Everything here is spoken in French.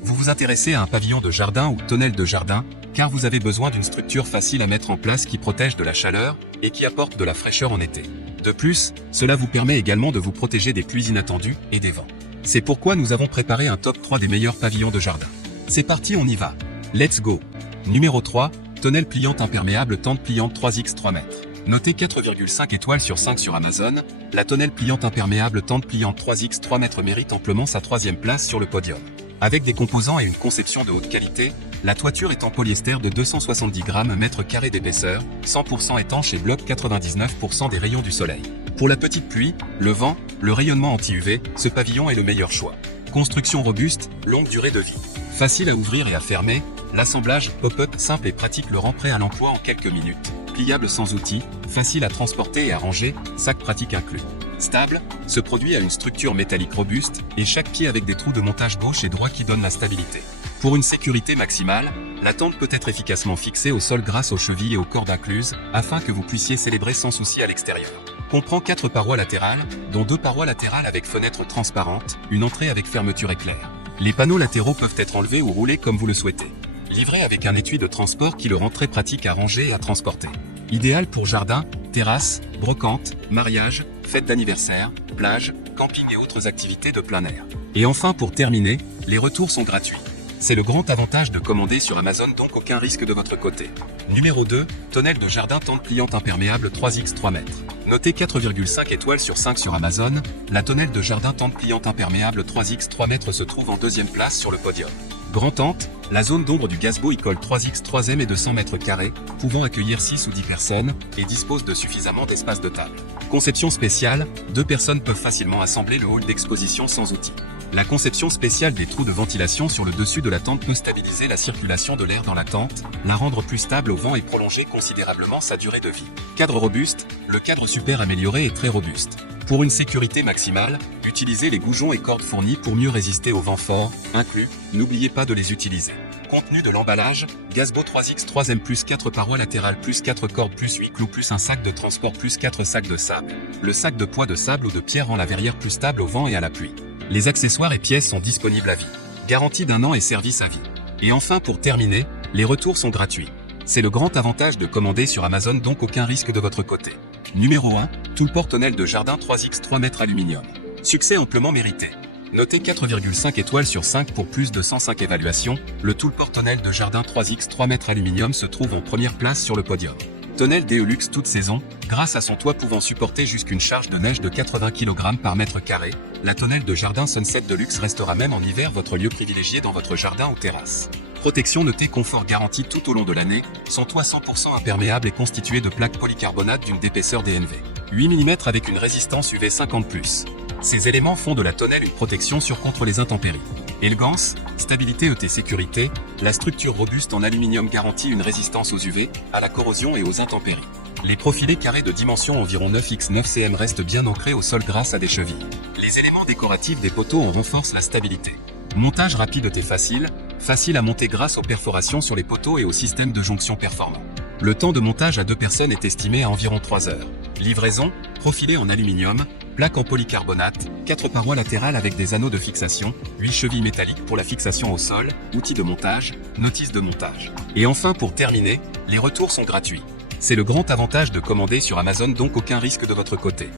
Vous vous intéressez à un pavillon de jardin ou tonnelle de jardin, car vous avez besoin d'une structure facile à mettre en place qui protège de la chaleur et qui apporte de la fraîcheur en été. De plus, cela vous permet également de vous protéger des pluies inattendues et des vents. C'est pourquoi nous avons préparé un top 3 des meilleurs pavillons de jardin. C'est parti, on y va. Let's go. Numéro 3, tonnelle pliante imperméable tente pliante 3x 3 mètres. Notée 4,5 étoiles sur 5 sur Amazon, la tonnelle pliante imperméable tente pliante 3x 3 mètres mérite amplement sa 3e place sur le podium. Avec des composants et une conception de haute qualité, la toiture est en polyester de 270 grammes mètre carré d'épaisseur, 100% étanche et bloque 99% des rayons du soleil. Pour la petite pluie, le vent, le rayonnement anti-UV, ce pavillon est le meilleur choix. Construction robuste, longue durée de vie. Facile à ouvrir et à fermer, l'assemblage pop-up simple et pratique le rend prêt à l'emploi en quelques minutes. Pliable sans outils, facile à transporter et à ranger, sac pratique inclus. Stable, ce produit a une structure métallique robuste et chaque pied avec des trous de montage gauche et droit qui donnent la stabilité. Pour une sécurité maximale, la tente peut être efficacement fixée au sol grâce aux chevilles et aux cordes incluses, afin que vous puissiez célébrer sans souci à l'extérieur. Comprend 4 parois latérales, dont 2 parois latérales avec fenêtres transparentes, une entrée avec fermeture éclair. Les panneaux latéraux peuvent être enlevés ou roulés comme vous le souhaitez. Livré avec un étui de transport qui le rend très pratique à ranger et à transporter. Idéal pour jardin, terrasse, brocante, mariage, fête d'anniversaire, plage, camping et autres activités de plein air. Et enfin pour terminer, les retours sont gratuits. C'est le grand avantage de commander sur Amazon, donc aucun risque de votre côté. Numéro 2, tonnelle de jardin tente pliante imperméable 3x 3 mètres. Notée 4,5 étoiles sur 5 sur Amazon, la tonnelle de jardin tente pliante imperméable 3x 3 mètres se trouve en 2e place sur le podium. Grand tente, la zone d'ombre du gazebo Icole 3x 3m est de 100 mètres carrés, pouvant accueillir 6 ou 10 personnes, et dispose de suffisamment d'espace de table. Conception spéciale, 2 personnes peuvent facilement assembler le hall d'exposition sans outils. La conception spéciale des trous de ventilation sur le dessus de la tente peut stabiliser la circulation de l'air dans la tente, la rendre plus stable au vent et prolonger considérablement sa durée de vie. Cadre robuste, le cadre super amélioré est très robuste. Pour une sécurité maximale, utilisez les goujons et cordes fournis pour mieux résister aux vents forts, inclus, n'oubliez pas de les utiliser. Contenu de l'emballage, gazebo 3x 3m plus 4 parois latérales plus 4 cordes plus 8 clous plus un sac de transport plus 4 sacs de sable. Le sac de poids de sable ou de pierre rend la verrière plus stable au vent et à la pluie. Les accessoires et pièces sont disponibles à vie. Garantie d'1 an et service à vie. Et enfin pour terminer, les retours sont gratuits. C'est le grand avantage de commander sur Amazon, donc aucun risque de votre côté. Numéro 1, Toolport tonnelle de jardin 3x 3 mètres aluminium. Succès amplement mérité. Noté 4,5 étoiles sur 5 pour plus de 105 évaluations, le Toolport tonnelle de jardin 3x 3 mètres aluminium se trouve en première place sur le podium. Tonnelle DE-Luxe toute saison, grâce à son toit pouvant supporter jusqu'une charge de neige de 80 kg par mètre carré, la tonnelle de jardin Sunset Deluxe restera même en hiver votre lieu privilégié dans votre jardin ou terrasse. Protection notée confort garantie tout au long de l'année, son toit 100% imperméable est constitué de plaques polycarbonate d'une épaisseur DNV. 8 mm avec une résistance UV 50+. Ces éléments font de la tonnelle une protection contre les intempéries. Élégance, stabilité et sécurité, la structure robuste en aluminium garantit une résistance aux UV, à la corrosion et aux intempéries. Les profilés carrés de dimension environ 9x9 cm restent bien ancrés au sol grâce à des chevilles. Les éléments décoratifs des poteaux en renforcent la stabilité. Montage rapide et facile à monter grâce aux perforations sur les poteaux et au système de jonction performant. Le temps de montage à 2 personnes est estimé à environ 3 heures. Livraison, profilé en aluminium, plaque en polycarbonate, 4 parois latérales avec des anneaux de fixation, 8 chevilles métalliques pour la fixation au sol, outils de montage, notice de montage. Et enfin pour terminer, les retours sont gratuits. C'est le grand avantage de commander sur Amazon, donc aucun risque de votre côté.